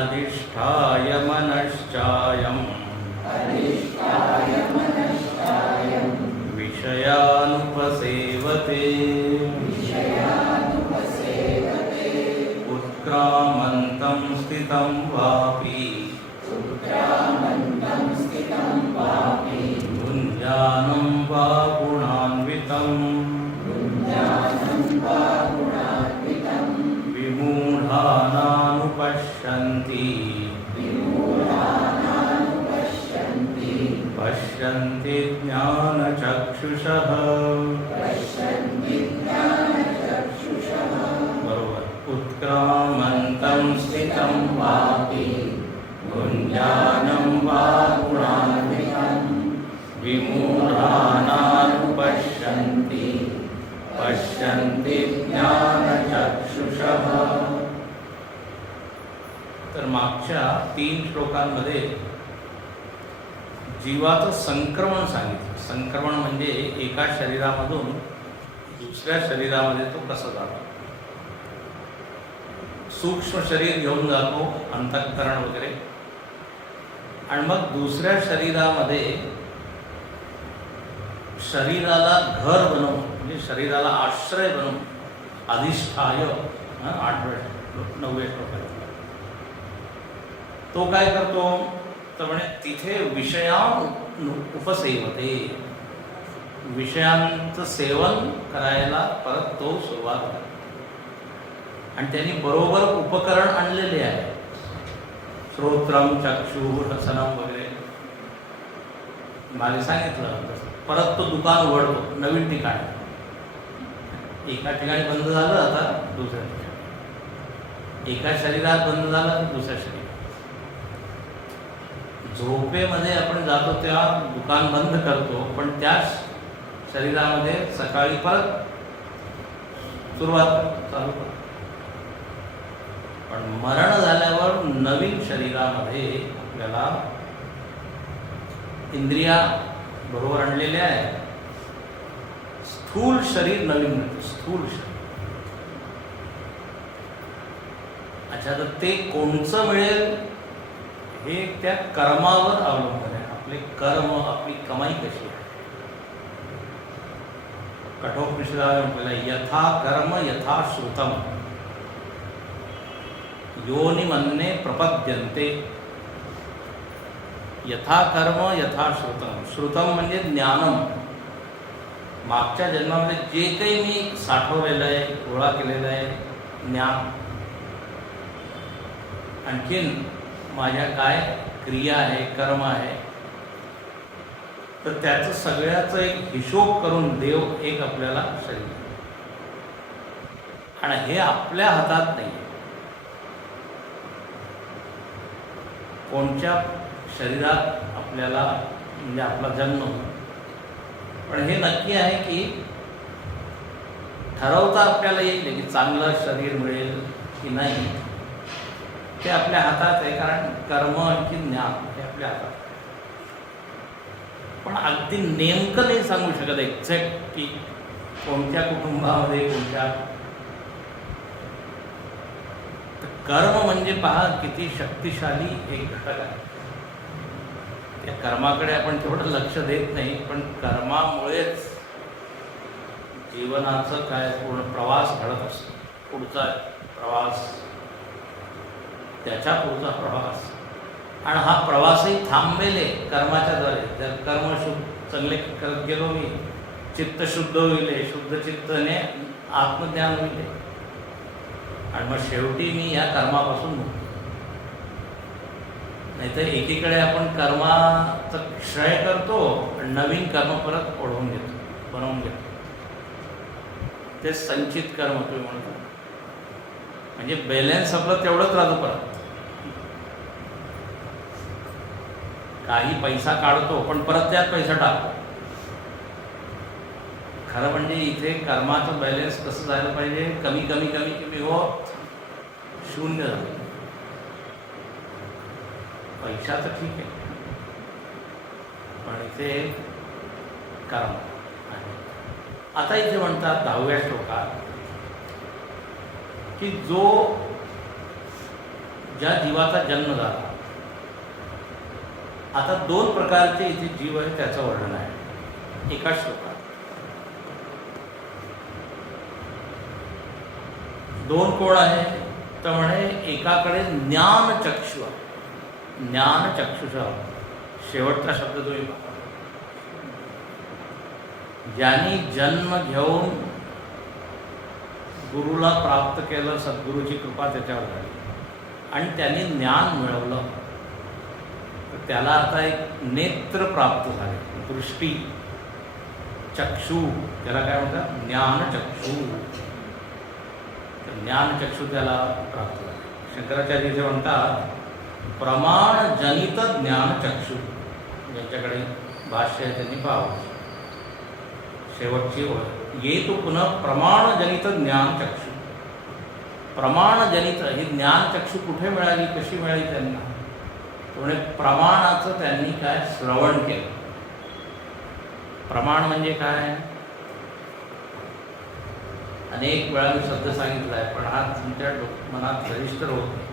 अधिष्ठाय मनश्चायम् विषयानुपसेवते उत्क्रामन्तं स्थितं वापि भुञ्जानं वा गुणान्वितम् विमूढानानुपश्यन्ति पश्यन्ति ज्ञानचक्षुषः। बरोबर. उत्क्रामन्तं स्थितं वापि भुञ्जानं वा गुणान्वितं विमूढानानुपश्यन्ति पश्यन्ति ज्ञानचक्षुषः. तर मागच्या 3 श्लोकांमध्ये जीवाचं संक्रमण सांगितलं. संक्रमण म्हणजे एका शरीरामधून दुसऱ्या शरीरामध्ये तो कसं जातो. सूक्ष्म शरीर घेऊन जातो, अंतःकरण वगैरे, आणि मग दुसऱ्या शरीरामध्ये शरीराला घर बनवून, म्हणजे शरीराला आश्रय बनवून, अधिष्ठाय 8-9 श्लोकात तो काय करतो तर म्हणे तिथे विषयां उपसेवते, विषयांचं सेवन करायला परत तो सुरुवात करतो. आणि त्यांनी बरोबर उपकरण आणलेले आहे, श्रोत्रम चक्षु रसनम वगैरे. मला सांगितलं परत तो दुकान उघडतो नवीन ठिकाणी. एका ठिकाणी बंद झालं, आता दुसऱ्या ठिकाणी. एका शरीरात बंद झालं तर दुसऱ्या शरीरात. झोपेमध्ये आपण जातो तेव्हा दुकान बंद करतो, पण त्याच शरीरामध्ये सकाळी परत सुरुवात चालू करतो. पण मरण झाल्यावर नवीन शरीरामध्ये आपल्याला इंद्रिया बरोबर आणलेल्या आहेत. स्थूल शरीर नवीन मिळतं, स्थूल शरीर. अच्छा, तर ते कोणचं मिळेल हे त्या कर्मावर अवलंबून आहे. आपले कर्म, आपली कमाई कशी आहे. कठोपनिषदाने म्हटलेलं यथा कर्म यथा श्रुतम योनिमन्ये प्रपद्यन्ते. यथा कर्म यथा श्रुतम. श्रुतम म्हणजे ज्ञानम. मागच्या जन्मामध्ये जे काही मी साठवलेलं आहे, गोळा केलेलं आहे ज्ञान, आणखीन माझ्या काय क्रिया आहे, कर्म आहे, तर त्याचं सगळ्याचं एक हिशोब करून देव एक आपल्याला शरीर. आणि हे आपल्या हातात नाही. कोणत्या शरीरात आपल्याला म्हणजे आपला जन्म, पण हे नक्की आहे की ठरवता आपल्याला येईल की चांगलं शरीर मिळेल की नाही, ते आपल्या हातात आहे. कारण कर्म आणखी ज्ञान हे आपल्या हातात. पण अगदी नेमकं नाही सांगू शकत एक्झॅक्ट की कोणत्या कुटुंबामध्ये कोणत्या. कर्म म्हणजे पहा किती शक्तिशाली एक घटक आहे. त्या कर्माकडे आपण तेवढं लक्ष देत नाही, पण कर्मामुळेच जीवनाचं काय पूर्ण प्रवास घडत असतो. पुढचा प्रवास, त्याच्या पुढचा प्रवास, आणि हा प्रवासही थांबेले कर्माच्या द्वारे. जर कर्म चांगले करत गेलो मी, चित्त शुद्ध होईल, शुद्ध चित्ताने आत्मज्ञान होईल, आणि मग शेवटी मी या कर्मापासून मुक्त. नाहीतर एकीकडे आपण कर्माचा क्षय करतो आणि नवीन कर्म परत ओढवून घेतो, बनवून घेतो. ते संचित कर्म तुम्ही म्हणतो. म्हणजे बॅलन्स आपलं तेवढंच राहतं. परत काही पैसा काढतो पण परत त्यात पैसा टाकतो. खरं म्हणजे इथे कर्माचं बॅलन्स कसं जायला पाहिजे, कमी कमी कमी कमी हो शून्य झालं. पैसा तर ठीक आहे, पण इथे कर्म आहे. आता इथे म्हणतात 10व्या श्लोकात की ज्या जीवाचा जन्म झाला. आता 2 प्रकारचे इथे जीव आहे त्याचं वर्णन आहे एका श्लोकात. 2 कोण आहे तर म्हणे एकाकडे ज्ञानचक्षु आहे. ज्ञानचक्षुषा शेवटचा शब्द तुम्ही बघा. ज्यांनी जन्म घेऊन गुरुला प्राप्त केलं, सद्गुरूची कृपा त्याच्यावर झाली आणि त्यांनी ज्ञान मिळवलं, तर त्याला आता एक नेत्र प्राप्त झाले, दृष्टी, चक्षु, त्याला काय म्हणतात, ज्ञानचक्षु. ज्ञानचक्षु त्याला प्राप्त झाले. शंकराचार्य जे म्हणतात प्रमाणजनित ज्ञानचक्षु, ज्यांच्याकडे भाष्य आहे त्यांनी पाहावं. शेवटची ओळ, ये तो पुन्हा प्रमाणजनित ज्ञानचक्षु. प्रमाणजनित ही ज्ञानचक्षु कुठे मिळाली, कशी मिळाली त्यांना? पुणे प्रमाणाचं त्यांनी काय श्रवण केलं. प्रमाण म्हणजे काय? अनेक वेळा मी शब्द सांगितला आहे, पण हा तुमच्या मनात रजिस्टर होत नाही.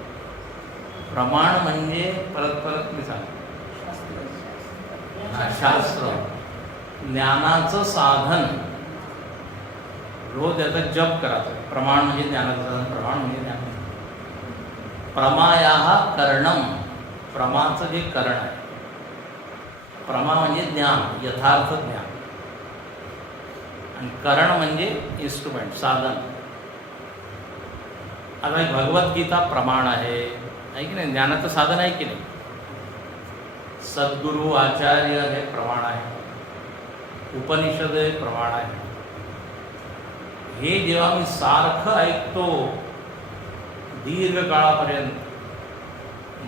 प्रमाण म्हणजे परत परत मी सांगतो, शास्त्र, ज्ञानाचं साधन. रोज याचा जप करायचा. प्रमाण म्हणजे ज्ञानाचं साधन, प्रमाण म्हणजे ज्ञान. प्रमायाः करणम, प्रमाचं जे करण आहे. प्रमा म्हणजे ज्ञान, यथार्थ ज्ञान, आणि करण म्हणजे इन्स्ट्रुमेंट, साधन. आता ही भगवद्गीता प्रमाण आहे की नाही, ज्ञानाचं साधन आहे की नाही. सद्गुरू आचार्य हे प्रमाण आहे, उपनिषद हे प्रमाण आहे. हे जेव्हा मी सारखं ऐकतो दीर्घ काळापर्यंत,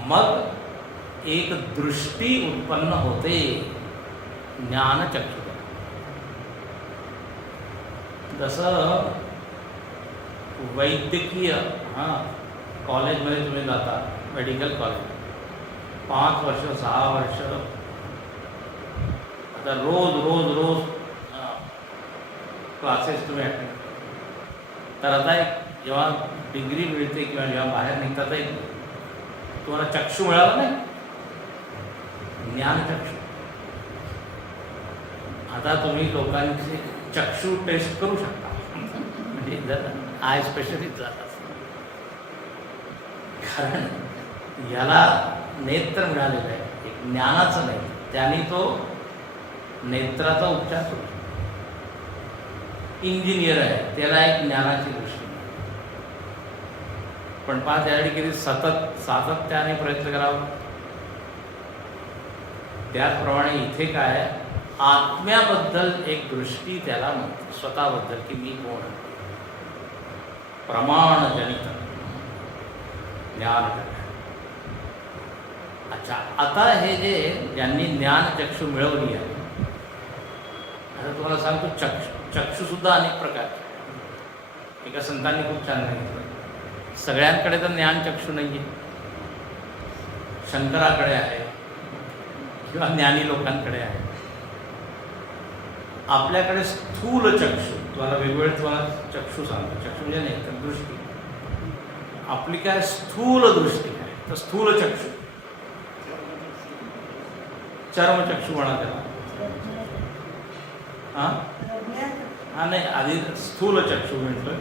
मग एक दृष्टी उत्पन्न होते, ज्ञानचक्षु. जसं वैद्यकीय कॉलेजमध्ये तुम्ही जाता, मेडिकल कॉलेज, 5 वर्ष 6 वर्ष, आता रोज रोज रोज क्लासेस तुम्ही अटेंड. तर आता एक जेव्हा डिग्री मिळते किंवा जेव्हा बाहेर निघतात, एक तुम्हाला चक्षु मिळाला नाही, ज्ञानचक्षु. आता तुम्ही लोकांची चक्षु टेस्ट करू शकता, म्हणजे जर आय स्पेशलिस्ट जात असेल, कारण याला नेत्र मिळालेलं आहे, एक ज्ञानाचं नाही. त्याने तो नेत्राचा उपचार करू शकतो. इंजिनियर आहे, त्याला एक ज्ञानाची दृष्टी. पण त्यासाठी किती सातत्याने प्रयत्न करावा. त्याचप्रमाणे इथे काय, आत्म्याबद्दल एक दृष्टी त्याला म्हणते, स्वतःबद्दल की मी कोण आहे. प्रमाणजनित ज्ञानचक्षु. अच्छा, आता हे जे ज्यांनी ज्ञानचक्षु मिळवली आहे, आता तुम्हाला सांगतो, चक्षुसुद्धा अनेक प्रकारचे. एका संतांनी खूप छान सांगितलं, सगळ्यांकडे तर ज्ञानचक्षु नाही आहे. शंकराकडे आहे किंवा ज्ञानी लोकांकडे आहे. आपल्याकडे स्थूल चक्षु, तुम्हाला वेगवेगळे तुम्हाला चक्षु सांगतो. चक्षु म्हणजे नाही तर दृष्टी. आपली काय स्थूल दृष्टी आहे, तर स्थूल चक्षु. चर्मचक्षु म्हणा त्याला. हा नाही, आधी स्थूल चक्षु म्हटलं,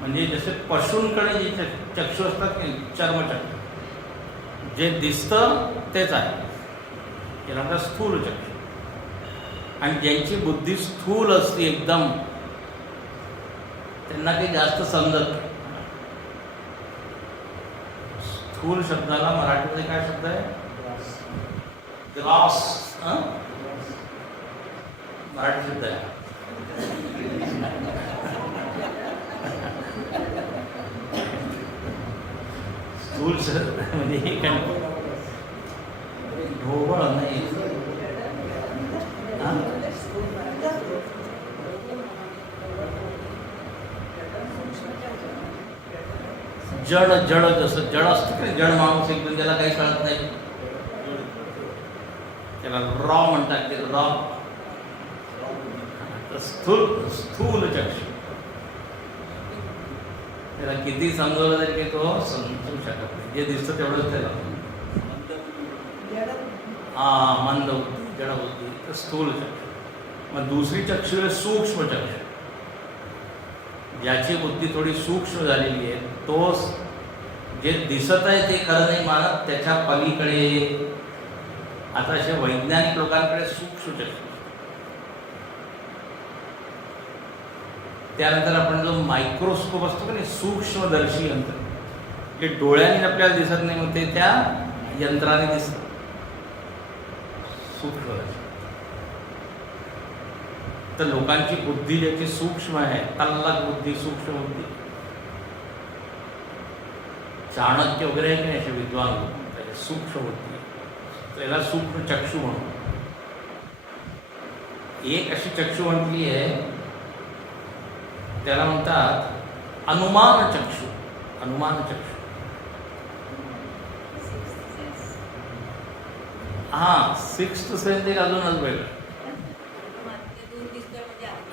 म्हणजे जसे पशूंकडे जे चक्षु असतात की चर्मचक्षु, जे दिसतं तेच आहे, याला म्हणतात स्थूल चक्षु. आणि ज्यांची बुद्धी स्थूल असते एकदम, त्यांना काही जास्त समजत नाही. स्थूल शब्दाला मराठीमध्ये काय शब्द आहे? ग्रास. मराठी शब्द आहे. स्थूल म्हणजे हे काय ढोबळ नाही, जड जड, जसं जड असतं का, जड माणूस एकदम, त्याला काही कळत नाही, त्याला रॉ म्हणतात, ते रॉ. स्थूल चक्षु. त्याला किती समजवलं तरी काही तो समजू शकत नाही. जे दिसतं तेवढंच त्याला मंद बुद्धी, जड बुद्धी, तर स्थूल चक्षु. मग दुसरी चक्षु आहे सूक्ष्म चक्षु. ज्याची बुद्धी थोडी सूक्ष्म झालेली आहे, तो जे दिसत आहे ते खरं नाही मानत, त्याच्या पलीकडे. आता असे वैज्ञानिक लोकांकडे सूक्ष्म चक्षु. त्यानंतर आपण जो मायक्रोस्कोप असतो का नाही, सूक्ष्मदर्शी यंत्र, जे डोळ्याने आपल्याला दिसत नाही, मग ते त्या यंत्राने दिसतं. सूक्ष्मदर्शी. तर लोकांची बुद्धी ज्याची सूक्ष्म आहे, तल्लख बुद्धी, सूक्ष्म बुद्धी, चाणक्य वगैरे आहे की नाही असे विद्वान लोक, त्याचे सूक्ष्म बुद्धी, त्याला सूक्ष्म चक्षु म्हणून. एक अशी चक्षु म्हटली आहे, त्याला म्हणतात अनुमान चक्षु. अनुमान चक्षु. हां, सिक्स्थ सेन्स एक अजूनच वेगळं.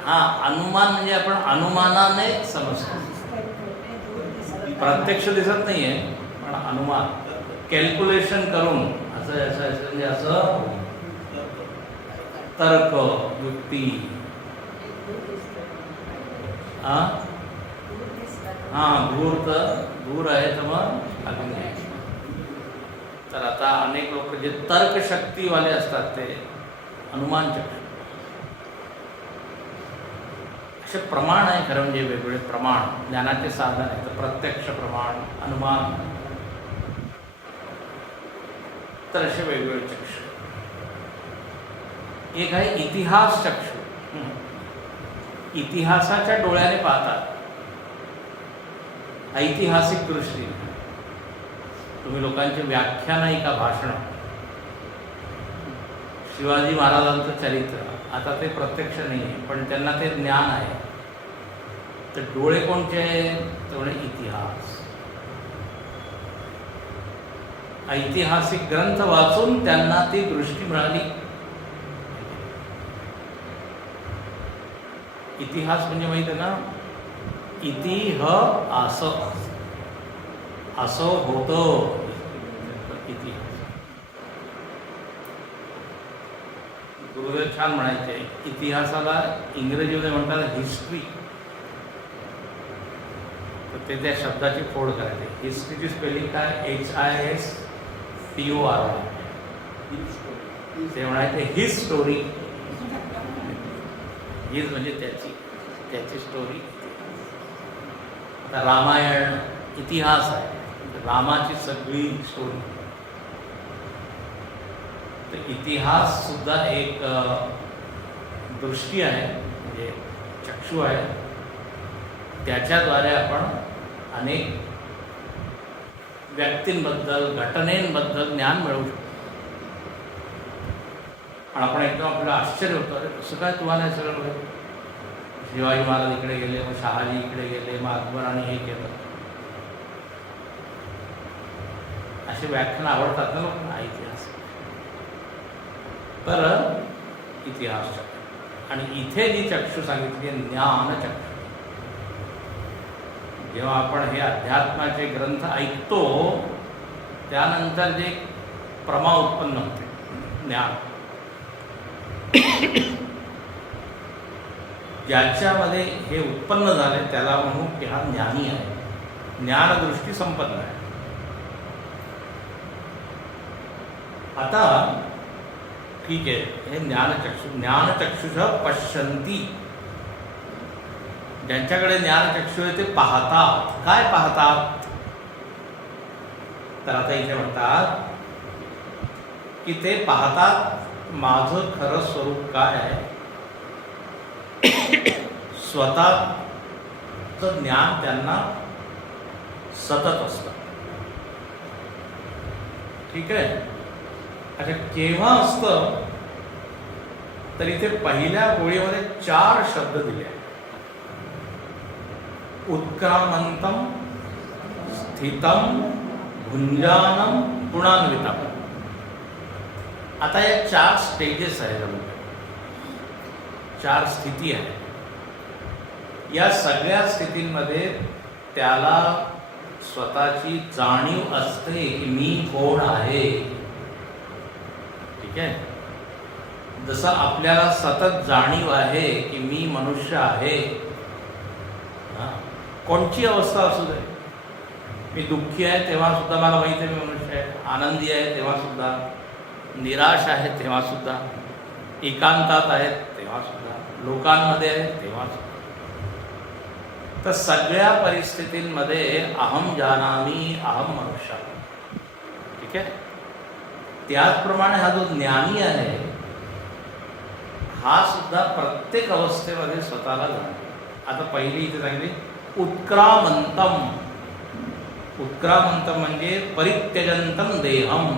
हां, अनुमान म्हणजे आपण अनुमानाने समजतो, प्रत्यक्ष दिसत नाहीये, पण अनुमान, कॅल्क्युलेशन करून असं म्हणजे असं तर्क, युक्ती. दूर आहे तर मग अग्नी आहे. तर आता अनेक लोक जे तर्कशक्तीवाले असतात ते अनुमान चक्र. असे प्रमाण आहे खरं म्हणजे, वेगवेगळे प्रमाण ज्ञानाचे साधन आहे. तर प्रत्यक्ष प्रमाण, अनुमान, तर असे वेगवेगळे चक्षु. एक आहे इतिहास चक्षु. इतिहासाच्या डोळ्याने पाहतात, ऐतिहासिक दृष्टी. तुम्ही लोकांचे व्याख्यान ऐका, भाषण, शिवाजी महाराजांचं चरित्र, आता ते प्रत्यक्ष नाही आहे, पण त्यांना ते ज्ञान आहे. तर डोळे कोणते आहेत? तेवढे इतिहास, ऐतिहासिक ग्रंथ वाचून त्यांना ती दृष्टी मिळाली. इतिहास म्हणजे माहिती आहे ना, असं होतं इतिहास. गुरुदेव छान म्हणायचे, इतिहासाला इंग्रजीमध्ये म्हणतात हिस्ट्री. तर ते त्या शब्दाची फोड करायचे. हिस्ट्रीची स्पेलिंग काय? HISTORY. ते म्हणायचे हिज स्टोरी. हिज म्हणजे त्याची स्टोरी. आता रामायण इतिहास आहे, रामाची सगळी स्टोरी. तर इतिहास सुद्धा एक दृष्टी आहे, म्हणजे चक्षु आहे. त्याच्याद्वारे आपण अनेक व्यक्तींबद्दल, घटनेंबद्दल ज्ञान मिळवू शकतो. आणि आपण एकदम आपल्याला आश्चर्य होतं, अरे कसं काय तुम्हाला हे सगळं मिळेल? शिवाजी महाराज इकडे गेले, मग शहाजी इकडे गेले, मग अकबराने हे केलं. असे व्याख्यान आवडतात ना लोकांना, इतिहास. तर इतिहास चक्षु. आणि इथे जी चक्षु सांगितली ज्ञान चक्षु. जेव्हा आपण हे अध्यात्माचे ग्रंथ ऐकतो, त्यानंतर जे प्रमा उत्पन्न होते, ज्ञान, ज्याच्यामध्ये हे उत्पन्न झाले त्याला म्हणू की हा ज्ञानी आहे, ज्ञानदृष्टी संपन्न आहे. आता ठीक आहे, हे ज्ञानचक्षु. ज्ञानचक्षुष पश्यन्ति. ज्यांच्याकडे ज्ञानचक्षु आहे ते पाहतात. काय पाहतात? तर आता इथे म्हणतात की ते पाहतात माझं खरं स्वरूप काय आहे, स्वतःचं ज्ञान त्यांना सतत असतं. ठीक आहे. अच्छा, केव्हा असतं? तर इथे पहिल्या गोळीमध्ये 4 शब्द दिले आहेत. उत्क्रामंतम, स्थितम, भुंजानम, गुणान्वितम. आता या 4 स्टेजेस आहेत, 4 स्थिती आहेत. या सगळ्या स्थितींमध्ये त्याला स्वतःची जाणीव असते की मी कोण आहे. ठीक आहे. जसं आपल्याला सतत जाणीव आहे की मी मनुष्य आहे. कोणची अवस्था असू दे, मी दुःखी आहे तेव्हा सुद्धा मला माहिती आहे मी मनुष्य आहे, आनंदी आहे तेव्हा सुद्धा, निराश आहे तेव्हा सुद्धा, एकांतात आहेत तेव्हा सुद्धा, लोकांमध्ये आहे तेव्हा सुद्धा. तर सगळ्या परिस्थितींमध्ये अहम जानामी अहम मनुष्य. ठीक आहे. त्याचप्रमाणे हा जो ज्ञानी आहे हा सुद्धा प्रत्येक अवस्थेमध्ये स्वतःला जाणतो. आता पहिली इथे सांगितली उत्क्रामंतम. उत्क्रामंतम म्हणजे परित्यजंतम देहम.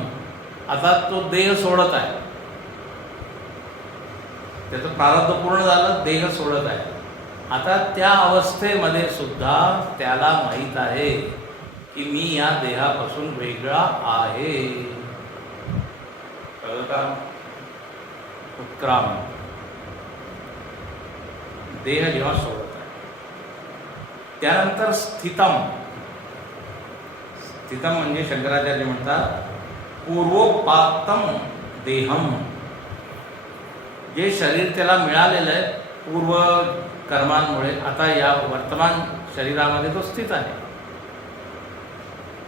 आता तो देह सोडत आहे, त्याचं प्रारब्ध पूर्ण झालं, देह सोडत आहे. आता त्या अवस्थेमध्ये सुद्धा त्याला माहीत आहे की मी या देहापासून वेगळा आहे. कळलं का? उत्क्राम, देह जेव्हा सोडत आहे. त्यानंतर स्थितम. स्थितम म्हणजे शंकराचार्य म्हणतात पूर्वोपात्तम देहम. जे शरीर त्याला मिळालेलं आहे पूर्व कर्मांमुळे, आता या वर्तमान शरीरामध्ये तो स्थित आहे.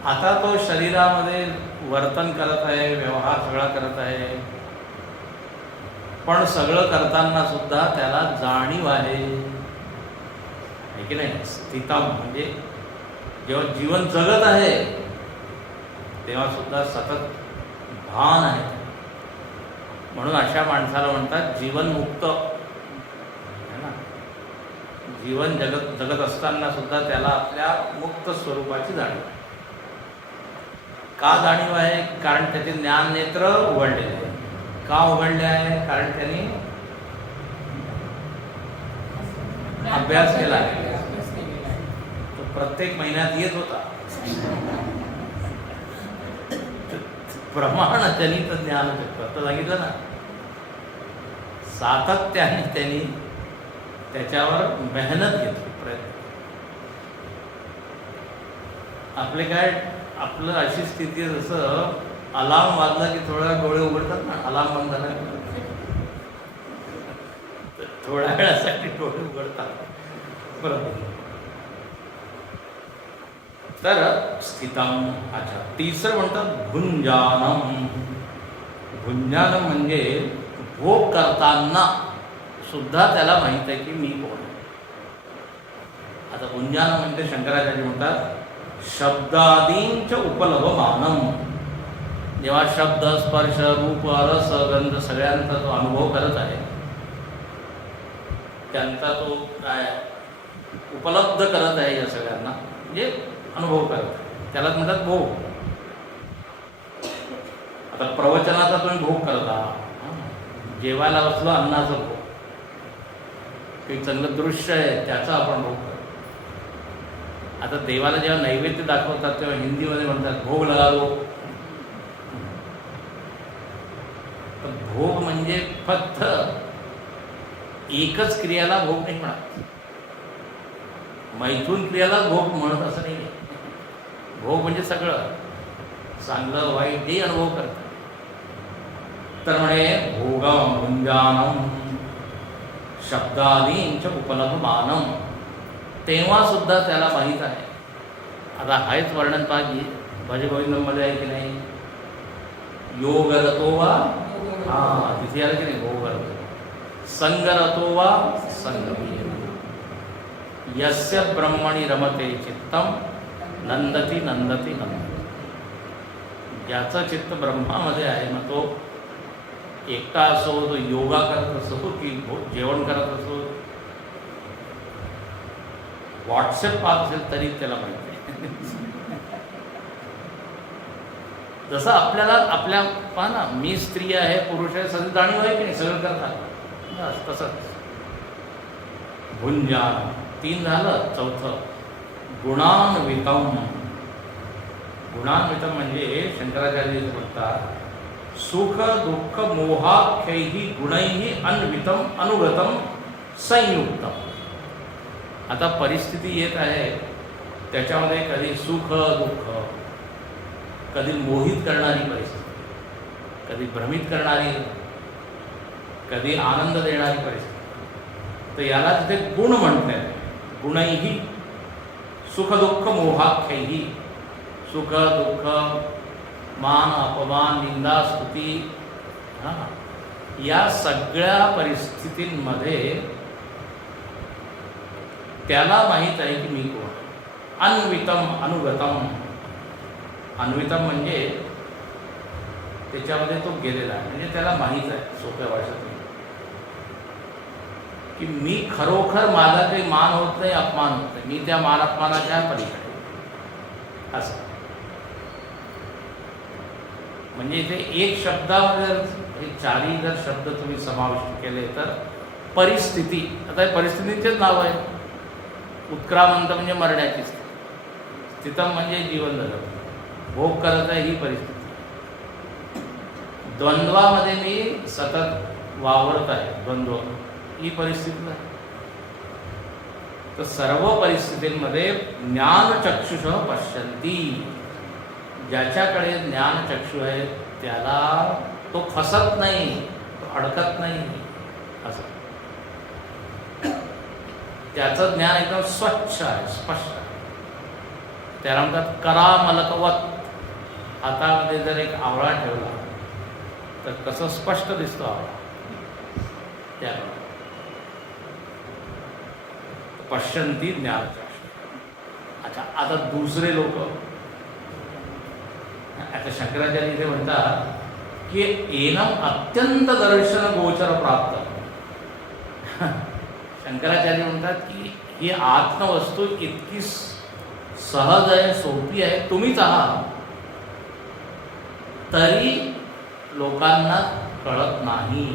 आता तो शरीरामध्ये वर्तन करत आहे, व्यवहार सगळा करत आहे, पण सगळं करताना सुद्धा त्याला जाणीव आहे की नाही. स्थितम म्हणजे जेव्हा जीवन जगत आहे तेव्हा सुद्धा सतत भान आहे. म्हणून अशा माणसाला म्हणतात जीवनमुक्त. है ना. जीवन जगत असताना सुद्धा त्याला आपल्या मुक्त स्वरूपाची जाणीव आहे. का जाणीव आहे? कारण त्याचे ज्ञान नेत्र उघडलेले आहे. का उघडले आहे? कारण त्यांनी अभ्यास केला आहे. तो प्रत्येक महिन्यात येत होता. प्रमाणजनित ज्ञान आता सांगितलं ना, सातत्याने त्यांनी त्याच्यावर मेहनत घेतली, प्रयत्न. आपले काय, आपलं अशी स्थिती आहे जसं अलार्म वाजला की थोड्या डोळे उघडतात ना, अलार्म बंद झाला थोड्या वेळासाठी डोळे उघडतात. बरोबर. तर स्थितम. अच्छा, तिसरं म्हणतात भुंजानम. भुंजानम म्हणजे भोग करताना सुद्धा त्याला माहित आहे की मी कोण आहे. आता भुंजानम म्हणजे शंकराचार्य म्हणतात शब्दादींच उपलभमानम. जेव्हा शब्द, स्पर्श, रूप, रस, गंध सगळ्यांचा तो अनुभव करत आहे, त्यांचा तो काय उपलब्ध करत आहे या सगळ्यांना, म्हणजे अनुभव करत आहे, त्यालाच म्हणतात भोग. आता प्रवचनाचा तुम्ही भोग करता, जेवायला बसलो अन्नाचा भोग, काही चांगलं दृश्य आहे त्याचा आपण भोग करतो. आता देवाला जेव्हा नैवेद्य दाखवतात तेव्हा हिंदीमध्ये म्हणतात भोग लगा दो. भोग म्हणजे फक्त एकच क्रियाला भोग नाही म्हणत, मैथून क्रियाला भोग म्हणत असं नाही. भोग म्हणजे सगळं चांगलं वाईट हे अनुभव करतात. तर म्हणे भोगम भुंजानम शब्दादींच उपलभमानम. तेव्हा सुद्धा त्याला माहीत आहे. आता हाच वर्णन पाहिजे भजगोविंदमध्ये आहे की नाही. योगरतो वा, हा तिथे आलं की नाही, भोगरतो. संगरतो वा संगमी. यस्य ब्रह्मणि रमते चित्तम नंदती नंदती नंदती. ज्याचं चित्त ब्रह्मामध्ये आहे, मग तो एकटा असो, तो योगा करत असो की जेवण करत असो, व्हॉट्सअप पाहत असेल तरी त्याला माहिती आहे. जसं आपल्याला आपल्या पहा ना, मी स्त्री आहे पुरुष आहे सगळं जाणीव आहे की नाही, सगळं करतात तसंच. भुंजान 3 झालं. चौथं गुणान्वितम. गुणान्वितम म्हणजे शंकराचार्य म्हणतात सुख दुःख मोहाख्यैहि गुणैहि अन्वितम अनुगतम संयुक्तम. आता परिस्थिती येत आहे त्याच्यामध्ये कधी सुख दुःख, कधी मोहित करणारी परिस्थिती, कधी भ्रमित करणारी, कधी आनंद देणारी परिस्थिती. तर याला तिथे गुण म्हटले आहे. गुणैही सुख दुःख मोहाख्यैही. सुख दुःख, मान अपमान, निंदा स्तुती, या सगळ्या परिस्थितींमध्ये त्याला माहीत आहे की मी कोण. अन्वितम अनुगतम. अन्वितम म्हणजे त्याच्यामध्ये तो गेलेला आहे, म्हणजे त्याला माहीत आहे सोप्या भाषेत की मी खरोखर, माझा काही मान होत नाही, अपमान होत नाही, मी त्या मान अपमानाच्या पलीकडे असं. म्हणजे इथे एक शब्दामध्ये जर हे चारही जर शब्द तुम्ही समाविष्ट केले तर परिस्थिती. आता हे परिस्थितीचेच नाव आहे. उत्क्रामंत म्हणजे मरण्याची स्थिती, स्थितम म्हणजे जीवन जगत, भोग करत आहे ही परिस्थिती. द्वंद्वामध्ये मी सतत वावरत आहे, द्वंद्व ही परिस्थिती आहे. तर सर्व परिस्थितींमध्ये ज्ञानचक्षुष पश्यन्ति. ज्याच्याकडे ज्ञानचक्षु आहे त्याला तो फसत नाही, तो अडकत नाही असं. त्याचं ज्ञान एकदम स्वच्छ आहे, स्पष्ट आहे. त्याला म्हणतात करामलकवत. हातामध्ये जर एक आवळा ठेवला तर कसं स्पष्ट दिसतो आवळा, त्याप्रमाणे पश्यन्ति ज्ञानचक्षु. अच्छा, आता दुसरे लोक, आता शंकराचार्य इथे म्हणतात की एनम अत्यंत दर्शन गोचर प्राप्त. शंकराचार्य म्हणतात की ही आत्मवस्तू इतकी सहज आहे, सोपी आहे, तुम्हीच आहात, तरी लोकांना कळत नाही.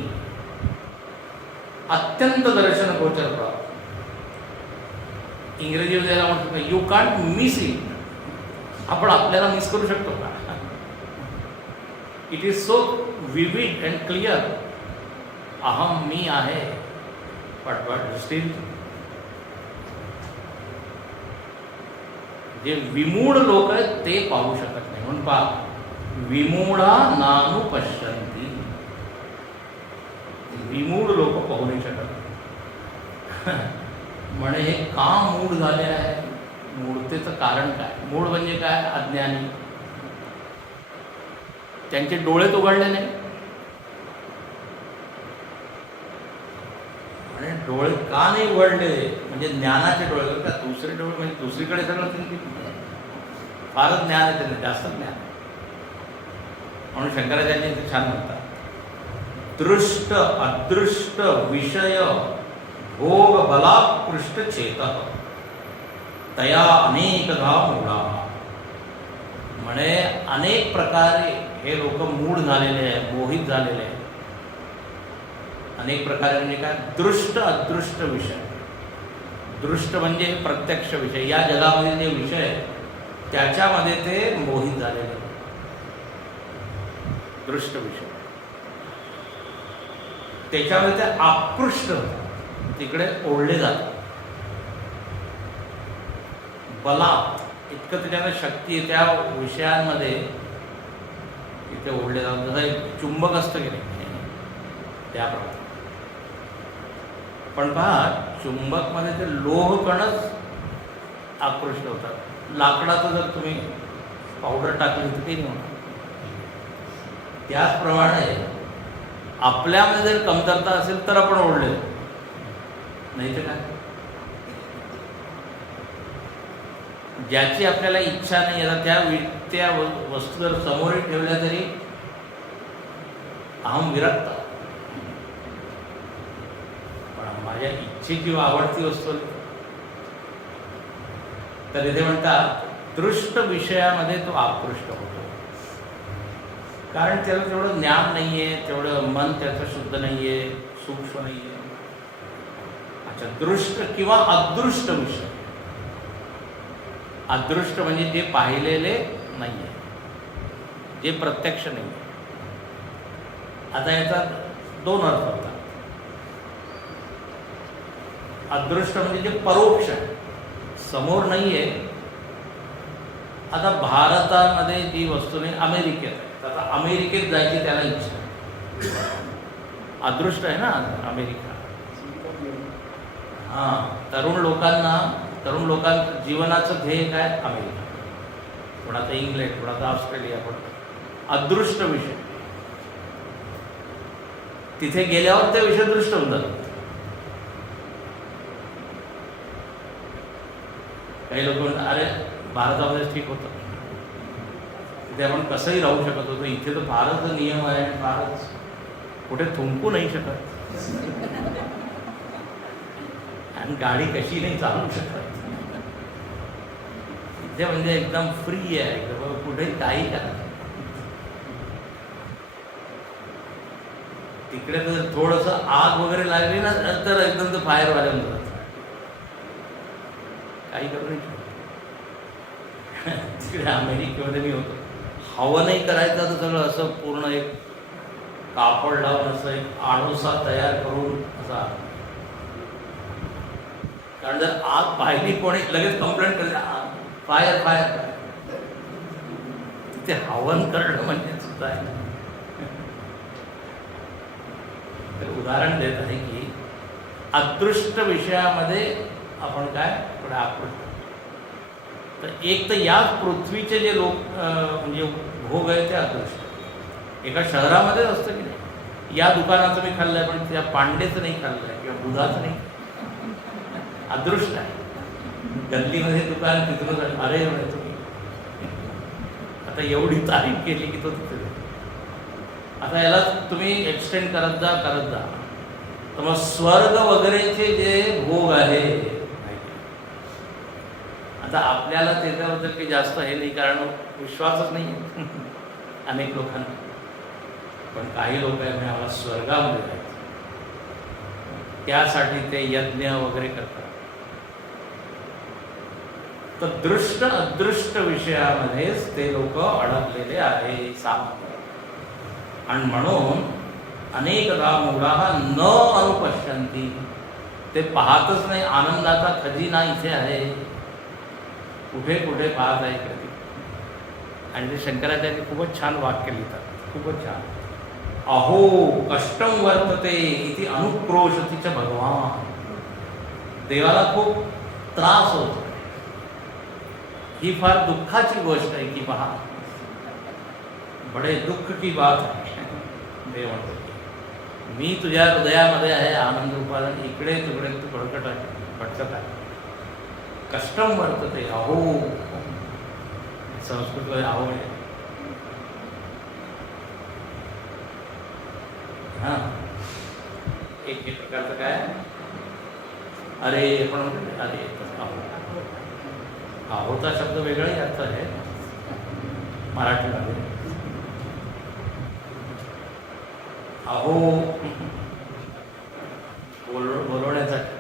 अत्यंत दर्शन गोचर प्राप्त. इंग्रजीमध्ये याला म्हणतो यू कांट मिस इट. आपण आपल्याला मिस करू शकतो का? It is so vivid and clear. अहम मी आहे, बट स्टील जे विमूढ लोक आहेत ते पाहू शकत नाही. म्हणून पहा, विमूढा नानु पश्यन्ति. विमूढ लोक पाहू नाही शकत. म्हणे हे का मूढ झाले आहे? मूढतेचं कारण काय? मूढ म्हणजे काय? अज्ञानी. त्यांचे डोळेच उघडले नाही. आणि डोळे का नाही उघडले? म्हणजे ज्ञानाचे डोळे का? दुसरे डोळे म्हणजे दुसरीकडे सगळं फारच ज्ञान आहे, त्यांना जास्त ज्ञान. म्हणून शंकराचार्य इथे छान म्हणतात, दृष्ट अदृष्ट विषय भोग बलाकृष्ट चेत तया अनेकदा मूढा. म्हणे अनेक प्रकारे हे लोक मूढ झालेले आहेत, मोहित झालेले आहेत. अनेक प्रकारे म्हणजे काय? दृष्ट अदृष्ट विषय. दृष्ट म्हणजे प्रत्यक्ष विषय, या जगामध्ये जे विषय आहेत त्याच्यामध्ये ते मोहित झालेले आहेत. दृष्ट विषय त्याच्यामध्ये ते आकृष्ट तिकडे ओढले जातात. बलात् इतकं त्याच्यामध्ये शक्ती आहे त्या विषयांमध्ये, तिथे ओढले जातात. जसं एक चुंबक असतं की नाही, त्याप्रमाणे. पण पहा, चुंबकमध्ये ते लोहकणच आकृष्ट होतात. लाकडाचं जर तुम्ही पावडर टाकली तर काही नाही होणार. त्याचप्रमाणे आपल्यामध्ये जर कमतरता असेल तर आपण ओढले, नाही तर काय? ज्याची आपल्याला इच्छा नाही आहे त्या वस्तू जर समोर ठेवल्या तरी अहम विरक्त. पण माझ्या इच्छेची आवडती वस्तू तर इथे म्हणतात दृष्ट विषयामध्ये तो आकृष्ट होतो. कारण त्याला तेवढं ज्ञान नाही आहे, तेवढं मन त्याचं शुद्ध नाही आहे, सूक्ष्म नाही आहे. अच्छा, दृष्ट किंवा अदृष्ट विषय. अदृष्ट म्हणजे जे पाहिलेले नाही आहे, जे प्रत्यक्ष नाही आहे. आता याचा दोन अर्थ होतात. अदृष्ट म्हणजे जे परोक्ष आहे, समोर नाही आहे आता भारतामध्ये जी वस्तू नाही अमेरिकेत आहे, आता अमेरिकेत जायची त्याला इच्छा आहे. अदृष्ट आहे ना अमेरिका. हां, तरुण लोकांचं जीवनाचं ध्येय काय? अमेरिका. कोणाचं इंग्लंड, कोणाचं ऑस्ट्रेलिया, कोणाचं अदृष्ट विषय. तिथे गेल्यावर ते विषय दृष्ट होऊन जातात. काही लोक म्हणतात अरे भारतामध्ये ठीक होतं, तिथे आपण कसंही राहू शकत होतो, इथे तर फारच नियम आहे आणि फारच कुठे थुंकू नाही शकत आणि गाडी कशी नाही चालवू शकत. इथे म्हणजे एकदम फ्री आहे, एकदम कुठेही काही करा. तिकडे तर थोडंसं आग वगैरे लागली ना तर एकदम तर फायर वाल्या जातात, काही करू नाही. तिकडे अमेरिकेमध्ये मी होतो, हवं नाही करायचं तर सगळं असं पूर्ण एक कापड लावून असं एक आडोसा तयार करून असा, कारण जर आग पाहिली कोणी लगेच कंप्लेंट करते फायर फायर. ते हवन करणं म्हणजे सुद्धा आहे. तर उदाहरण देत आहे की अदृष्ट विषयामध्ये आपण काय थोडं आकृष्ट. तर एक तर याच पृथ्वीचे जे लोक म्हणजे भोग आहे ते अदृष्ट. एका शहरामध्येच असतं की नाही, या दुकानाचं मी खाल्लं आहे पण त्या पांडेचं नाही खाल्लं आहे किंवा बुधाचं नाही, अदृष्ट आहे. गल्लीमध्ये दुकान तिथूनच अरे तुम्ही आता एवढी तारीफ केली की तो तिथे. आता याला तुम्ही एक्सटेंड करत जा. तर मग स्वर्ग वगैरेचे जे भोग आहे, आता आपल्याला त्याच्याबद्दल काही जास्त हे नाही, कारण विश्वासच नाही अनेक लोकांना. पण काही लोक आहे म्हणजे आम्हाला स्वर्गामध्ये जायचं, त्यासाठी ते यज्ञ वगैरे करतात. तर दृष्ट अदृष्ट विषयामध्येच ते लोक अडकलेले आहे सामान्य. आणि म्हणून अनेकदा मूढाः न अनुपश्यन्ति, ते पाहतच नाही. आनंदाचा खजिना इथे आहे, कुठे कुठे पाहत आहे कधी. आणि ते शंकराचार्य खूपच छान वाक्य लिहितात, खूपच छान. अहो कष्टम वर्तते इति अनुक्रोशति च भगवान. देवाला खूप त्रास होतो, ही फार दुःखाची गोष्ट आहे की पहा, बडे दुःख की बात आहे. देव म्हणतो मी तुझ्या हृदयामध्ये आहे आनंद रूपाला, इकडे तिकडे तू भडकत आहे, भटकत आहे. कष्टम वर्तते. अहो, संस्कृतमध्ये अहो म्हणजे हां एक प्रकारचं काय अरे पण अरे अहो. अहोचा शब्द वेगळाही अर्थ आहे मराठीमध्ये. अहो बोलवण्यासाठी,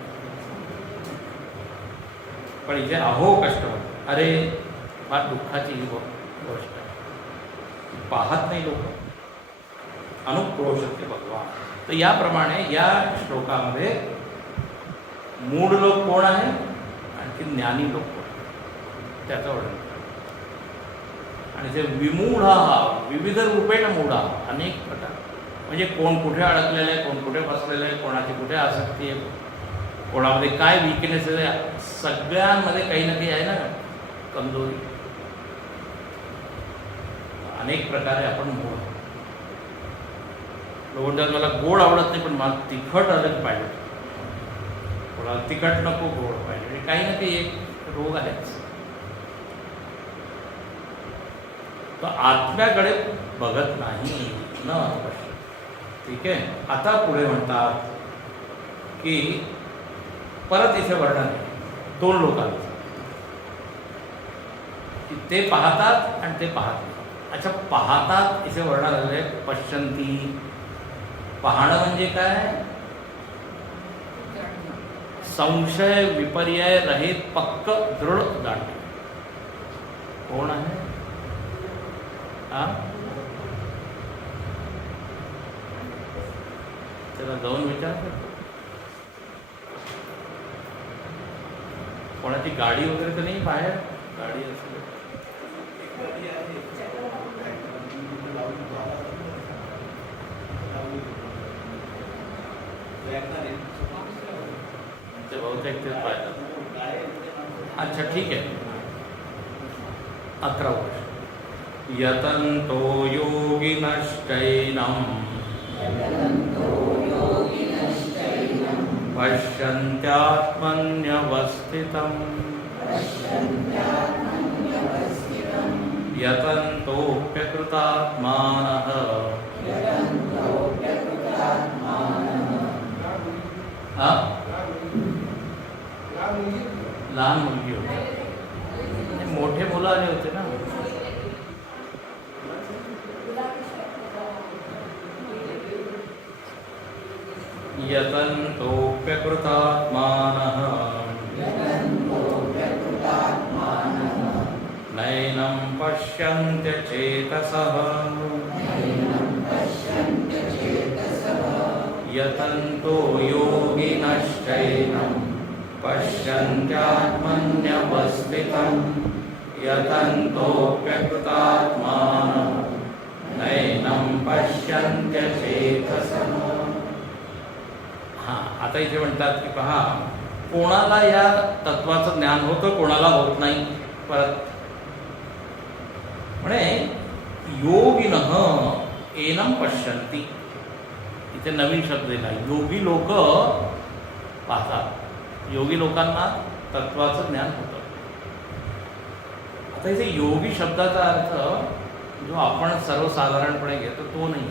पण इथे अहो कष्ट होतं. अरे फार दुःखाची ही गोष्ट आहे, पाहत नाही लोक. अनुक्रोशते भगवान. तर याप्रमाणे या श्लोकामध्ये मूढ लोक कोण आहे, आणखी ज्ञानी लोक कोण, त्याचं वर्णन. आणि ते विमूढा, विविध रूपेण मूढा, अनेक प्रकार. म्हणजे कोण कुठे अडकलेलं आहे, कोण कुठे बसलेलं आहे, कोणाची कुठे आसक्ती आहे, कोणामध्ये काय विकनेस आहे, सगळ्यांमध्ये काही ना काही आहे ना कमजोरी. अनेक प्रकारे आपण मूढ. लोकांना मला गोड आवडत नाही पण मला तिखट अलग पाहिजे, कोणाला तिखट नको गोड पाहिजे. म्हणजे काही ना काही एक रोग आहेच. तर आत्म्याकडे बघत नाही न अवश्य. ठीक आहे. आता पुढे म्हणतात की परत इथे वर्णन आहे दोन लोकांचं, की ते पाहतात आणि ते पाहत नाही. अच्छा, पाहतात इथे वर्णन आलेलं आहे पश्यन्ती. पाहणं म्हणजे काय? संशय विपर्यय रहित पक्क दृढ जाणणे. कोण आहे हा? त्याला जाऊन विचार करतो. कोणाची गाडी वगैरे तर नाही बाहेर? गाडी असेल ते बहुतेक तेच पाहिजे. अच्छा ठीक आहे. 11 वर्ष. यतन्तो योगिनश्चैनं पश्यन्त्यात्मन्यवस्थितम् यतन्तोऽप्यकृतात्मानः लहान मुलगी होती. मोठे मुलं आले होते ना. यतन्तोऽप्यकृतात्मानः नैनं पश्यन्त्यचेतसः यतन्तो योगिनश्चैनं पश्यन्त्यात्मन्यवस्थितं यतन्तोऽप्यकृतात्मानः नैनं पश्यन्त्यचेतसः. हां, आता इथे म्हणतात की पहा, कोणाला या तत्वाचं ज्ञान होतं, कोणाला होत नाही. परत म्हणे योगिनः एनं पश्यन्ति. इथे नवीन शब्द दिला. योगी लोक पाहतात. योगी लोकांना तत्वाचं ज्ञान होतं. आता इथे योगी शब्दाचा अर्थ जो आपण सर्वसाधारणपणे घेतो तो नाही.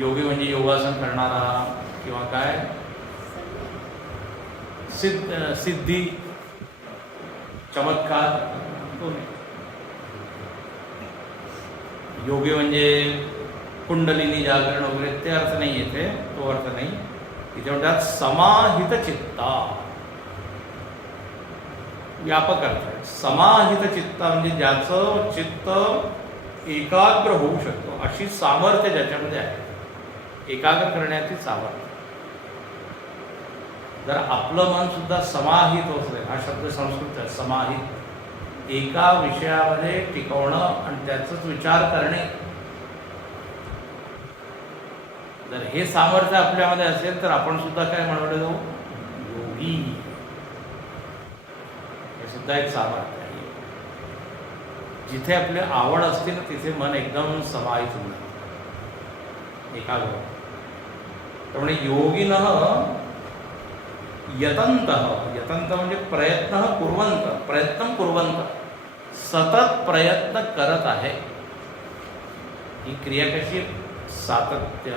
योगी म्हणजे योगासन करणारा किंवा काय सिद्धी चमत्कार तो नाही. योगी म्हणजे कुंडलिनी जागरण वगैरे ते अर्थ नाही येते. तो अर्थ नाही. इथे म्हणतात समाहित चित्ता. व्यापक अर्थ आहे. समाहित चित्ता म्हणजे ज्याचं चित्त एकाग्र होऊ शकतो अशी सामर्थ्य ज्याच्यामध्ये आहे. एकाग्र करण्याची सामर्थ्य. जर आपलं मन सुद्धा समाहित होत असेल, हा शब्द संस्कृत आहे समाहित, एका विषयामध्ये टिकवणं आणि त्याचाच विचार करणे, जर हे सामर्थ्य आपल्यामध्ये असेल तर आपण सुद्धा काय म्हणवले जाऊ, योगी. हे सुद्धा एक सामर्थ्य आहे. जिथे आपली आवड असते ना तिथे मन एकदम समाहित होऊन एकाग्र. त्यामुळे योगिनः यतन्तः, यतंत म्हणजे प्रयत्न कुर्वंत, प्रयत्न कुर्वंत, सतत प्रयत्न करत आहे. ही क्रिया कशी, सातत्य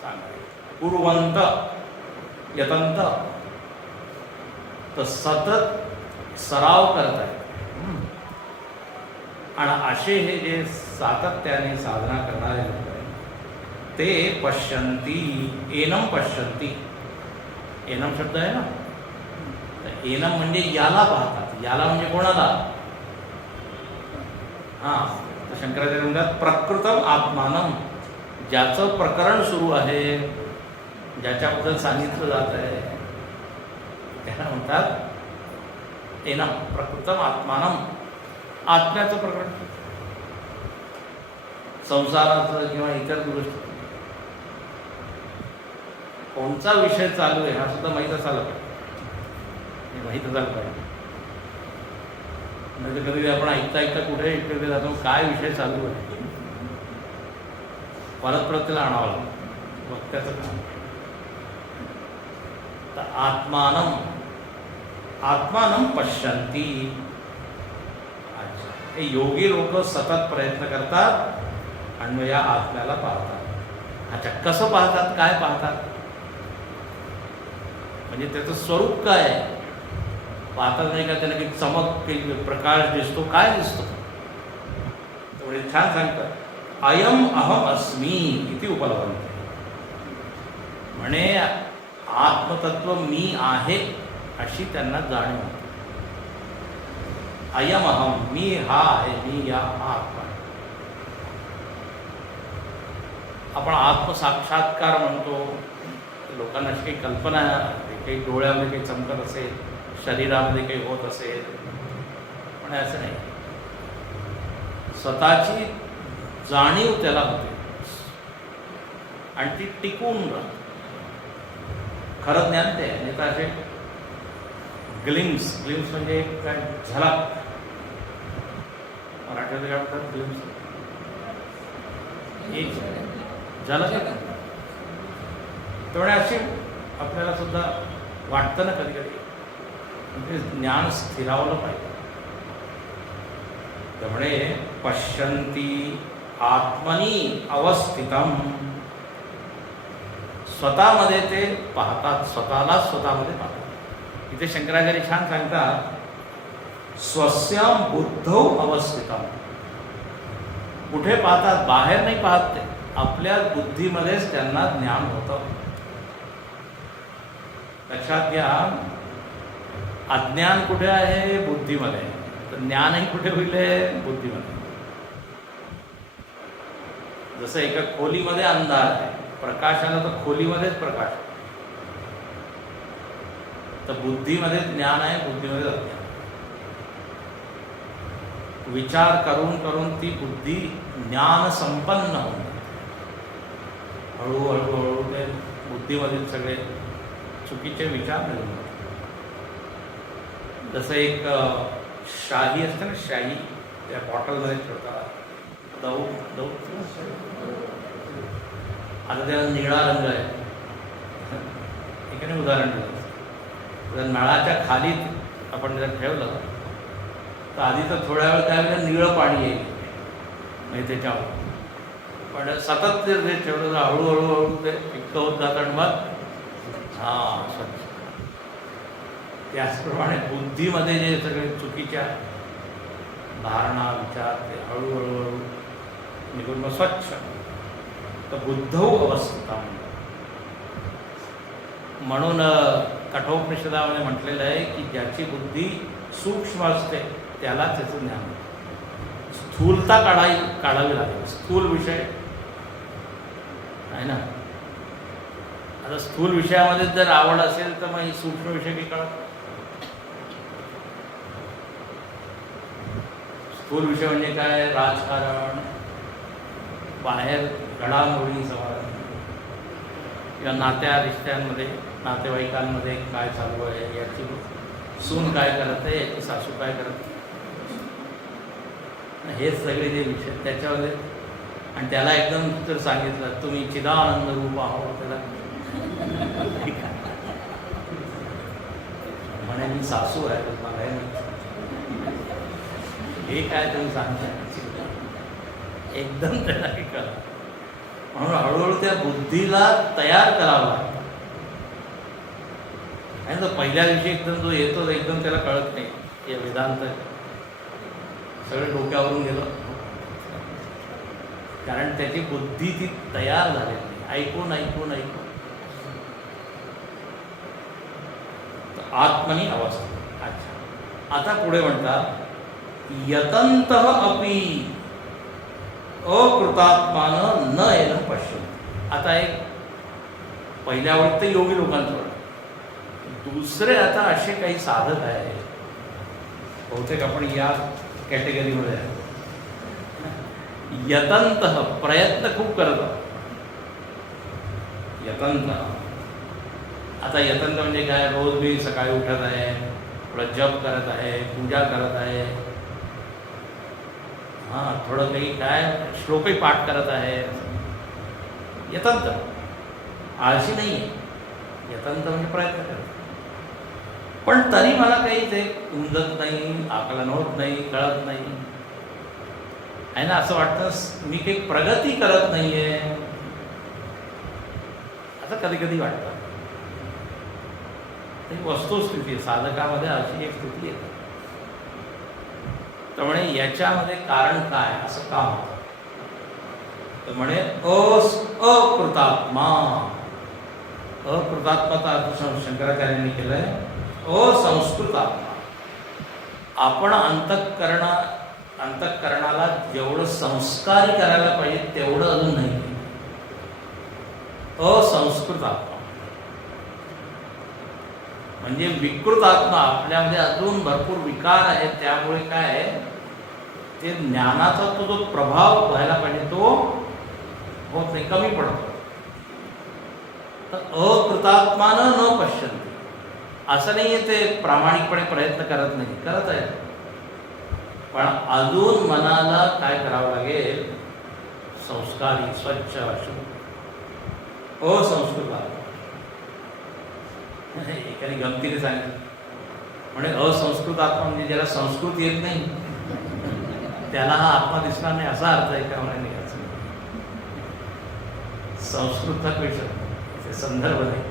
सांगायची. कुर्वंत यतंत तर सतत सराव करत आहे. आणि असे हे जे सातत्याने साधना करणारे लोक आहेत ते पश्यन्ति, एनं पश्यन्ति. एनम शब्द आहे ना, तर एनम म्हणजे याला पाहतात. याला म्हणजे कोणाला? हां, तर शंकराचार्य म्हणतात प्रकृतम आत्मानम. ज्याचं प्रकरण सुरू आहे, ज्याच्याबद्दल सांगितलं जात आहे त्याला म्हणतात एनम, प्रकृतम आत्मानम. आत्म्याचं प्रकरण, संसाराचं किंवा इतर गोष्टी, कोणता विषय चालू आहे हा सुद्धा माहीत असायला पाहिजे. माहीत असायला पाहिजे. म्हणजे कधी आपण ऐकता कुठे इकडे जातो, काय विषय चालू आहे परत त्याला आणावं लागतं. वक्त्याचं काम. तर आत्मानं, आत्मानं पश्यन्ति. अच्छा, हे योगी लोक सतत प्रयत्न करतात आणि या आत्म्याला पाहतात. अच्छा, कसं पाहतात, काय पाहतात, म्हणजे त्याचं स्वरूप काय आहे पाहतात. नाही का त्याला काही चमक, काही प्रकाश दिसतो, काय दिसतो. म्हणजे छान सांगतात अयम अहम अस्मी इति उपलब्ध. म्हणे आत्मतत्व मी आहे अशी त्यांना जाणीव होते. अयम अहम, मी हा आहे, मी या आत्मा आहे. आपण आत्मसाक्षात्कार म्हणतो. लोकांना अशी काही कल्पना, काही डोळ्यामध्ये काही चमकत असेल, शरीरामध्ये काही होत असेल, पण असं नाही. स्वतःची जाणीव त्याला होते आणि ती टिकून राहते. खरं ज्ञान ते आहे. नाही तर असे ग्लिम्स म्हणजे काय झलक, मराठीमध्ये काय म्हणतात ग्लिम्स, एक झलक आहे. त्यामुळे अशी आपल्याला सुद्धा वाटतं ना कधी कधी, म्हणजे ज्ञान स्थिरावलं पाहिजे. त्यामुळे पश्यन्ति आत्मनी अवस्थितम, स्वतःमध्ये ते पाहतात, स्वतःला स्वतःमध्ये पाहतात. इथे शंकराचार्य छान सांगतात, स्वस्याम बुद्धौ अवस्थितम. कुठे पाहतात? बाहेर नाही पाहत, ते आपल्या बुद्धीमध्येच त्यांना ज्ञान होतं. लक्षात घ्या, अज्ञान कुठे आहे? बुद्धीमध्ये. तर ज्ञानही कुठे होईल? बुद्धीमध्ये. जसं एका खोलीमध्ये अंधार आहे, प्रकाशाला तर खोलीमध्येच प्रकाश, तर बुद्धीमध्ये ज्ञान आहे, बुद्धीमध्ये अज्ञान. विचार करून करून ती बुद्धी ज्ञान संपन्न होऊन हळूहळू ते बुद्धीमधील सगळे चुकीचे विचार निघून जातात. जसं एक शाही असते ना, शाही त्या बॉटलमध्ये ठेवतात, आता त्याला निळा रंग आहे. एकाने उदाहरण दिलं, तर नळाच्या खाली आपण जर ठेवलं तर आधी तर थोड्या वेळ त्यावेळेला निळं पाणी येईल, म्हणजे त्याच्यावर. पण सतत जर ते ठेवलं तर हळूहळू ते फिक्क होत जातं आणि मग स्वच्छ. त्याचप्रमाणे बुद्धीमध्ये जे सगळे चुकीच्या धारणा विचार ते हळूहळू निघून मग स्वच्छ. तर बुद्धौ अवस्थितम म्हणून कठोपनिषदामध्ये म्हटलेलं आहे की ज्याची बुद्धी सूक्ष्म असते त्याला त्याचं ज्ञान होतं. स्थूलता काढावी लागेल. स्थूल विषय आहे ना, आता स्थूल विषयामध्ये जर आवड असेल तर मग ही सूक्ष्म विषय काही कळत. स्थूल विषय म्हणजे काय? राजकारण, बाहेर घडामोडी, समाज किंवा नात्या रिश्त्यांमध्ये, नातेवाईकांमध्ये काय चालू आहे, याची सून काय करत आहे, याची सासू काय करत आहे, हे सगळे जे विषय त्याच्यामध्ये. आणि त्याला एकदम जर सांगितलं तुम्ही चिदानंद रूप आहोत, त्याला म्हणे मी सासू आहे, तर मला हे काय तुम्ही सांगता, एकदम त्याला हे करा. म्हणून हळूहळू त्या बुद्धीला तयार करावं लागतं. आणि तो पहिल्या दिवशी एकदम जो येतो एकदम त्याला कळत नाही, हे वेदांत सगळं डोक्यावरून गेलं, कारण त्याची बुद्धी ती तयार झालेली नाही. ऐकून ऐकून ऐकून आत्मनी अवस्था. अच्छा, आता पुढे म्हणतात यतंतः अपि अकृतात्मान न एनं पश्यन्ति. आता एक पहिल्या वेळी तर योगी लोकांचं, दुसरे आता असे काही साधक आहे, बहुतेक आपण या कॅटेगरीमध्ये आहे. यतंतः प्रयत्न खूप करतात. यतंत, आता यतंत म्हणजे काय? रोज मी सकाळी उठत आहे, थोडं जप करत आहे, पूजा करत आहे, थोडं काही काय श्लोकही पाठ करत आहे. यतंत, आळशी नाही आहे. यतंत म्हणजे प्रयत्न करत, पण तरी मला काही ते उमजत नाही, आकलन होत नाही, कळत नाही आहे ना. असं वाटतं मी काही प्रगती करत नाही आहे, असं कधी कधी वाटतं. ही वस्तुस्थिती आहे, साधकामध्ये अशी एक स्थिती आहे. त्यामुळे याच्यामध्ये कारण काय, असं का होतं? तर म्हणे अकृतात्मा. अकृतात्माचा अर्थ शंकराचार्यांनी केलाय असंस्कृतात्मा. आपण अंतःकरणाला जेवढं संस्कारी करायला पाहिजे तेवढं अजून नाही. असंस्कृत आत्मा म्हणजे विकृत आत्मा. आपल्यामध्ये अजून भरपूर विकार आहेत, त्यामुळे काय आहे ते ज्ञानाचा तो जो प्रभाव व्हायला पाहिजे तो होत नाही, कमी पडतो. तर अकृतात्मानं न पश्यन्ति, असं नाही आहे ते प्रामाणिकपणे प्रयत्न करत नाही, करत आहे, पण अजून मनाला काय करावं लागेल, संस्कारी, स्वच्छ, अशुद्ध, असंस्कृत आहे. एकाने गमतीने सांगितलं म्हणजे असंस्कृत आत्मा म्हणजे ज्याला संस्कृत येत नाही त्याला हा आत्मा दिसणार नाही, असा अर्थ आहे का म्हणे निघायचं. संस्कृत हा क्वेश्चन संदर्भ नाही.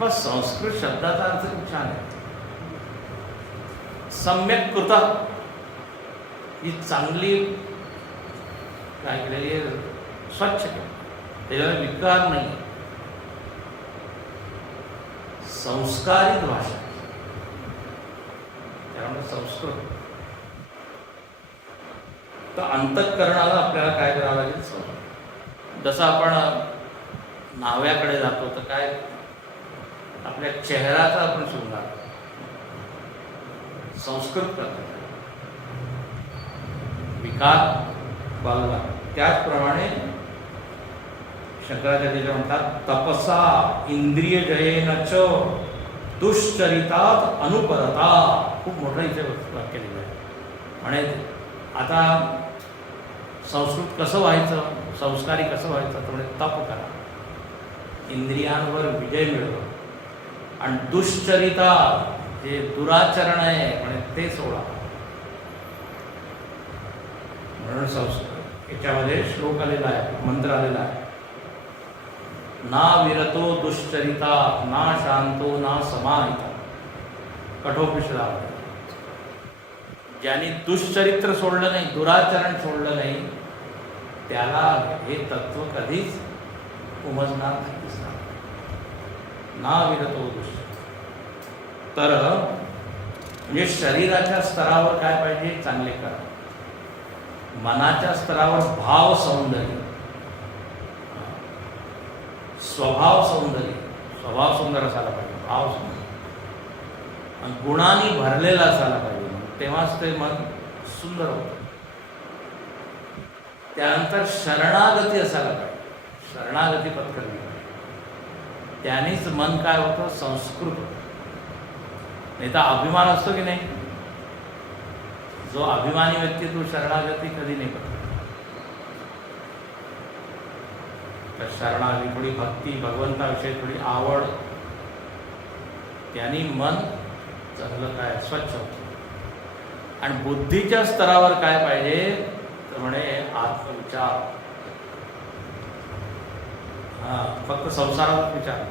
पण संस्कृत शब्दाचा अर्थ खूप छान आहे. सम्यक कृता, ही चांगली काय केलेली आहे, स्वच्छ केली, त्याच्यावर विकार नाही, संस्कारित भाषा, त्यामुळे संस्कृत. तर अंतःकरणाला आपल्याला काय करावं लागेल, जसं आपण न्हाव्याकडे जातो तर काय आपल्या चेहऱ्याचा आपण शृंगार संस्कृत करतो, विकार बाजूला. त्याचप्रमाणे शंकराचार्य म्हणतात, तपसा इंद्रिय जयेन च दुश्चरितात अनुपरता. खूप मोठं इथे वाक्य लिहिलं आहे. म्हणे आता संस्कृत कसं व्हायचं, संस्कारी कसं व्हायचं, तर म्हणजे तप करा, इंद्रियांवर विजय मिळवा, आणि दुश्चरिता जे दुराचरण आहे म्हणजे ते सोडा. म्हणून संस्कृत याच्यामध्ये श्लोक आलेला आहे, मंत्र आलेला आहे, ना विरतो दुश्चरिता ना शांतो ना समाहिता. कठोपनिषद. ज्यांनी दुश्चरित्र सोडलं नाही, दुराचरण सोडलं नाही, त्याला हे तत्व कधीच उमजणार नाही, दिसणार. ना विरतो दुश्चरित्र. तर म्हणजे शरीराच्या स्तरावर काय पाहिजे, चांगले करा. मनाच्या स्तरावर भाव सौंदर्य, स्वभाव सौंदर्य, स्वभाव सुंदर असायला पाहिजे, भाव सुंदर, आणि गुणांनी भरलेला असायला पाहिजे, तेव्हाच ते मन सुंदर होतं. त्यानंतर शरणागती असायला पाहिजे, शरणागती पत्करली पाहिजे, त्यानेच मन काय होतं, संस्कृत होतं. नाही तर अभिमान असतो की नाही, जो अभिमानी व्यक्ती तो शरणागती कधी नाही करतो. तर शरणागती, थोडी भक्ती, भगवंताविषयी थोडी आवड, त्यांनी मन चांगलं काय स्वच्छ होतं. आणि बुद्धीच्या स्तरावर काय पाहिजे, तर म्हणे आत्मविचार. फक्त संसारावर विचार.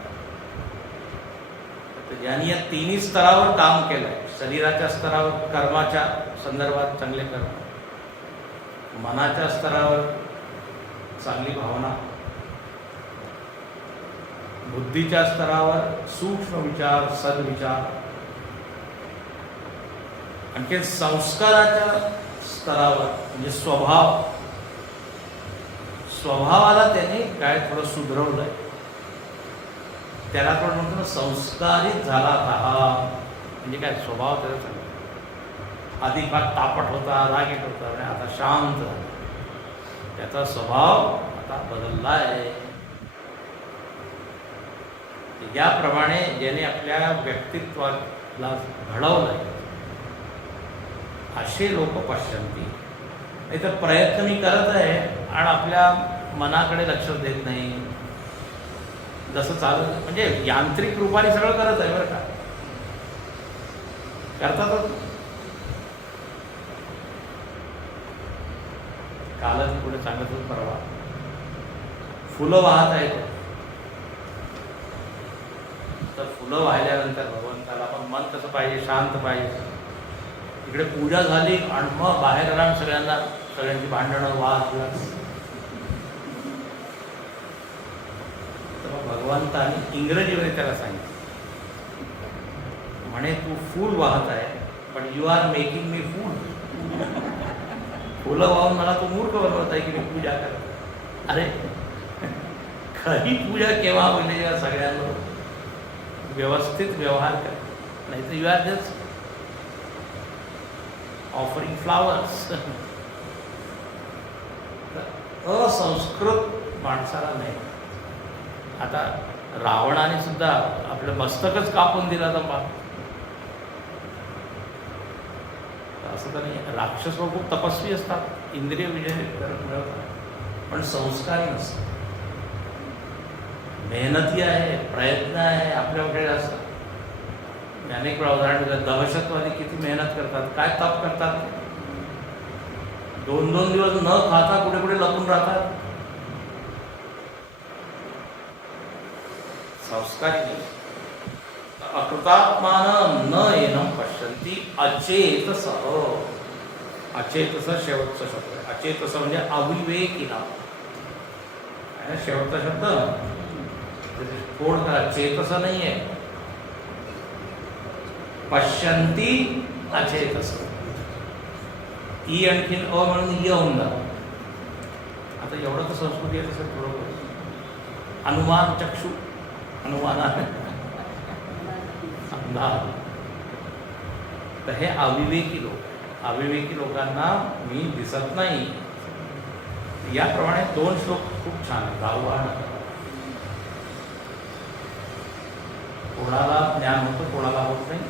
तर ज्यांनी या तिन्ही स्तरावर काम केलंय, शरीराच्या स्तरावर कर्माच्या संदर्भात चांगले कर्म, मनाच्या स्तरावर चांगली भावना, बुद्धीच्या स्तरावर सूक्ष्म विचार, सद्विचार, आणखी संस्काराच्या स्तरावर म्हणजे स्वभाव, स्वभावाला त्याने काय थोडं सुधरवलंय, त्याला आपण म्हणतो ना संस्कारित झाला हा. म्हणजे काय, स्वभाव त्याचा चांगला, आधी फार तापट होता, रागीट होता, आणि आता शांत झाला, त्याचा स्वभाव आता बदलला आहे. याप्रमाणे ज्याने आपल्या व्यक्तित्वाला घडवलंय असे लोक पश्यन्ति. नाही तर प्रयत्न मी करत आहे आणि आपल्या मनाकडे लक्ष देत नाही, जसं चालत म्हणजे यांत्रिक रूपाने सगळं करत आहे बरं का, करतातच. कालच पुढे सांगत होत परवा, फुलं वाहत आहेत, तर फुलं वाहिल्यानंतर भगवंताला पण मन कसं पाहिजे, शांत पाहिजे. इकडे पूजा झाली आणि मग बाहेर आला, सगळ्यांची भांडणं, वाद. तर मग भगवंताने इंग्रजीमध्ये त्याला सांगितलं, म्हणे तू फूल वाहत आहे, पण यू आर मेकिंग मी फूल. फुलं वाहून मला तू मूर्ख बनवत आहे की मी पूजा करतो. अरे खरी पूजा केव्हा होईल, जेव्हा सगळ्यांवर व्यवस्थित व्यवहार कर, नाही तर you are just offering flowers. असंस्कृत माणसाला नाही. आता रावणाने सुद्धा आपलं मस्तकच कापून दिला तर असं तर नाही. राक्षस खूप तपस्वी असतात, इंद्रिय विजय मिळवतात, पण संस्कारी नसतात. मेहनती आहे, प्रयत्न आहे आपल्याकडे असं. मी अनेक वेळा उदाहरण दिलं, दहशतवादी किती मेहनत करतात, काय तप करतात. 2-2 दिवस न खाता कुठे कुठे लपून राहतात. संस्कारी नाही. अकृतात्मान न एनम पश्यन्ति अचेतसः. अचेतस शेवटचा शब्द आहे. अचेतस म्हणजे अविवेकिना. शेवटचा शब्द कोण करा, चेतस नाही आहे. पश्यन्ति अचेतस. ई आणखीन अ म्हणून य होऊन जातं. आता एवढं तर संस्कृती आहे तसं बरोबर. अनुमान चक्षु, अनुमाना तर हे अविवेकी लोक. अविवेकी लोकांना मी दिसत नाही. याप्रमाणे 2 श्लोक खूप छान आहेत. आव्हान, कोणाला ज्ञान होतं कोणाला होत नाही,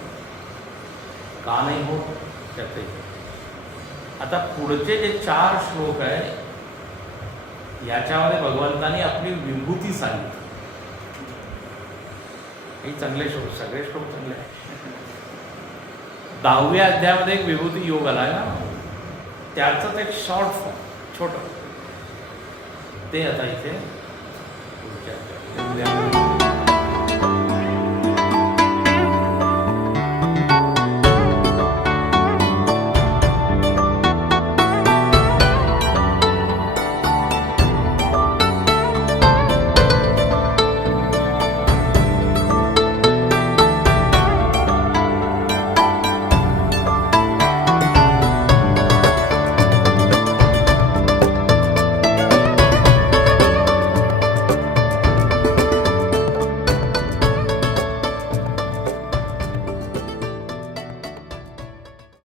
का नाही होत त्याचे. आता पुढचे जे 4 श्लोक आहे याच्यामध्ये भगवंतांनी आपली विभूती सांगितली. हे चांगले श्लोक, सगळे श्लोक चांगले आहेत. 10व्या अध्यायामध्ये एक विभूती योग आला आहे ना, त्याचं एक शॉर्ट फॉर्म छोटं ते आता इथे पुढच्या